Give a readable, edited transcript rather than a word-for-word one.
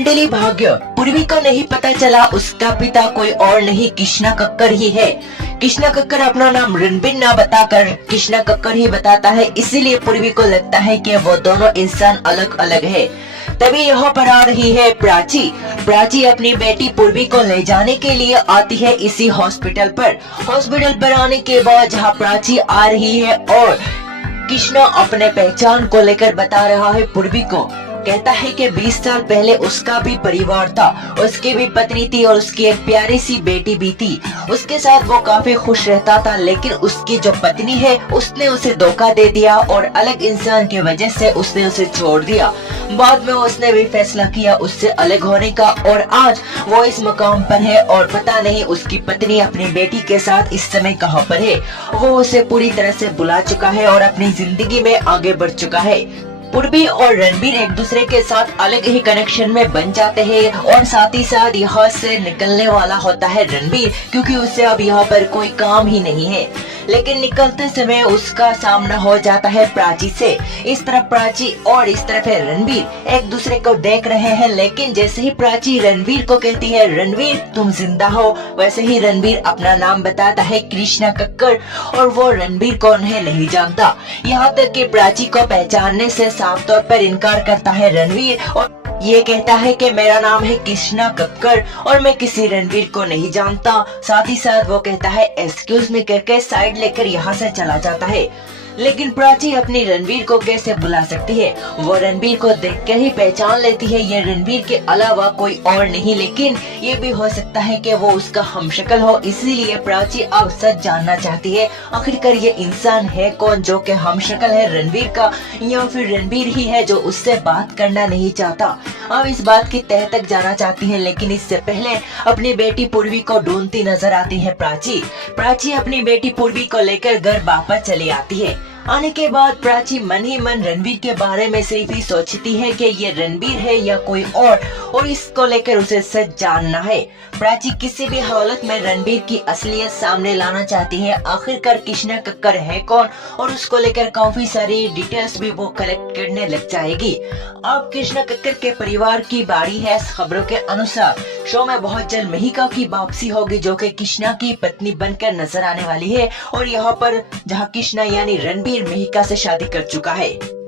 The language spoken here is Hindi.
कुंडली भाग्य। पूर्वी को नहीं पता चला उसका पिता कोई और नहीं कृष्णा कक्कर ही है। कृष्णा कक्कर अपना नाम रणबीर ना बताकर कृष्णा कक्कर ही बताता है, इसीलिए पूर्वी को लगता है कि वो दोनों इंसान अलग अलग है। तभी यहाँ पर आ रही है प्राची। प्राची अपनी बेटी पूर्वी को ले जाने के लिए आती है इसी हॉस्पिटल पर आने के बाद जहाँ प्राची आ रही है और कृष्णा अपने पहचान को लेकर बता रहा है पूर्वी को। कहता है कि 20 साल पहले उसका भी परिवार था, उसकी भी पत्नी थी और उसकी एक प्यारी सी बेटी भी थी। उसके साथ वो काफी खुश रहता था, लेकिन उसकी जो पत्नी है उसने उसे धोखा दे दिया और अलग इंसान की वजह से उसने उसे छोड़ दिया। बाद में उसने भी फैसला किया उससे अलग होने का और आज वो इस मुकाम पर है और पता नहीं उसकी पत्नी अपनी बेटी के साथ इस समय कहाँ पर है। वो उसे पूरी तरह से भुला चुका है और अपनी जिंदगी में आगे बढ़ चुका है। पूर्वी और रणबीर एक दूसरे के साथ अलग ही कनेक्शन में बन जाते हैं और साथ ही साथ यहाँ से निकलने वाला होता है रणबीर, क्योंकि उसे अब यहाँ पर कोई काम ही नहीं है। लेकिन निकलते समय उसका सामना हो जाता है प्राची से। इस तरफ प्राची और इस तरफ है रणबीर, एक दूसरे को देख रहे हैं, लेकिन जैसे ही प्राची रणबीर को कहती है रणबीर तुम जिंदा हो, वैसे ही रणबीर अपना नाम बताता है कृष्णा कक्कर और वो रणबीर कौन है नहीं जानता। यहाँ तक कि प्राची को पहचानने से साफ तौर पर इनकार करता है रणबीर और ये कहता है कि मेरा नाम है कृष्णा कक्कर और मैं किसी रणबीर को नहीं जानता। साथ ही साथ वो कहता है एक्सक्यूज मी करके साइड लेकर यहाँ से चला जाता है। लेकिन प्राची अपनी रणबीर को कैसे भुला सकती है। वो रणबीर को देखकर ही पहचान लेती है ये रणबीर के अलावा कोई और नहीं, लेकिन ये भी हो सकता है कि वो उसका हमशक्ल हो। इसीलिए प्राची अब सच जानना चाहती है आखिरकार ये इंसान है कौन जो कि हमशक्ल है रणबीर का, या फिर रणबीर ही है जो उससे बात करना नहीं चाहता। अब इस बात की तह तक जाना चाहती है, लेकिन इससे पहले अपनी बेटी पूर्वी को ढूंढती नजर आती है प्राची अपनी बेटी पूर्वी को लेकर घर वापस चली आती है। आने के बाद प्राची मन ही मन रणबीर के बारे में सिर्फ ही सोचती है कि ये रणबीर है या कोई और इसको लेकर उसे सच जानना है। प्राची किसी भी हालत में रणबीर की असलियत सामने लाना चाहती है। आखिरकार कृष्णा कक्कर है कौन और उसको लेकर काफी सारी डिटेल्स भी वो कलेक्ट करने लग जाएगी। अब कृष्णा कक्कर के परिवार की बारी है। खबरों के अनुसार शो में बहुत जल्द मिहिका की वापसी होगी, जो कि कृष्णा की पत्नी बनकर नजर आने वाली है और यहाँ पर जहाँ कृष्णा यानी रणबीर मिहिका से शादी कर चुका है।